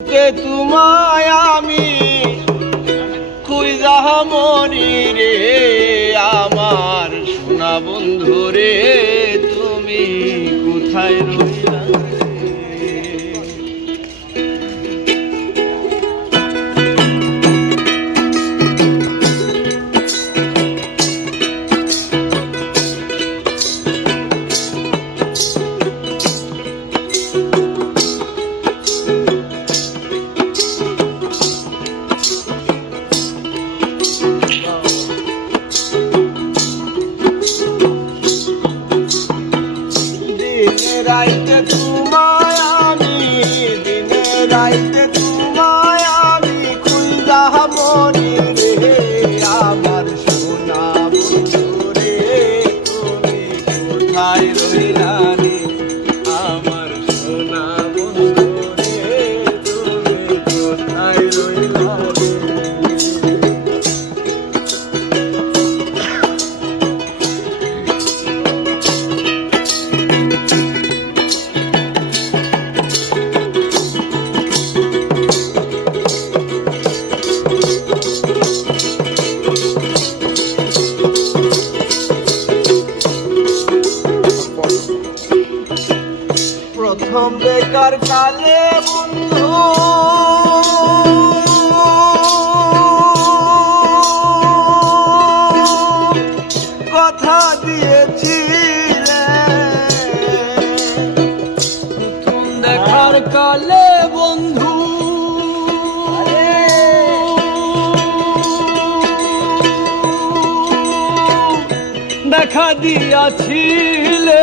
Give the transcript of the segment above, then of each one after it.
কে তোমায় আমি? খুঁজা মরি রে? আমার সোনা বন্ধু রে তুমি কোথায় রইলা? প্রথম বেকার কালে বন্ধু। কথা দিয়েছিলে। প্রথম দেখার কালে বন্ধু। দেখা দিয়াছিলে।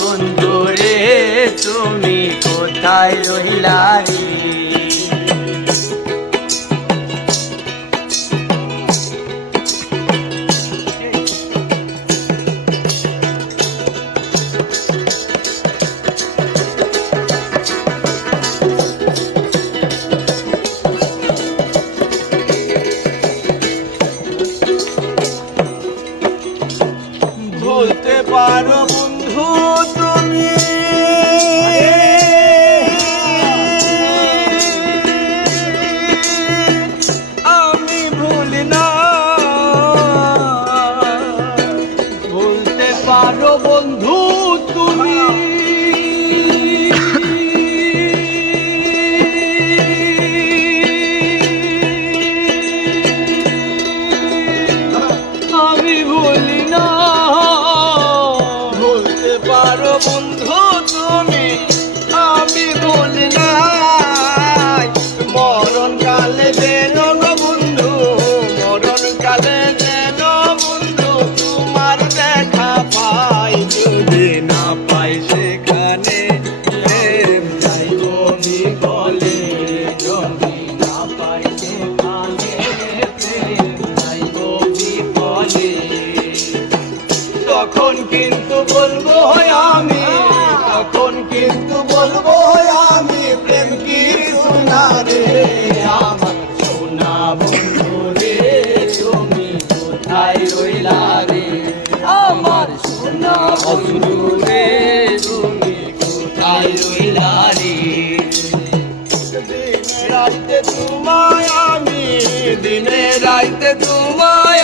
বন্ধু রে তুমি কোথায় রহিলা রে তখন কিন্তু বলব আমি। তখন কিন্তু বলব আমি, প্রেম কি সোনা রে আমার সোনা বন্ধু রে, তুমি কোথায় রইলা রে? আমার সোনা বন্ধু রে, তুমি কোথায় রইলা রে? দিনে রাইতে তোমায় আমি দিনে রাইতে তোমায়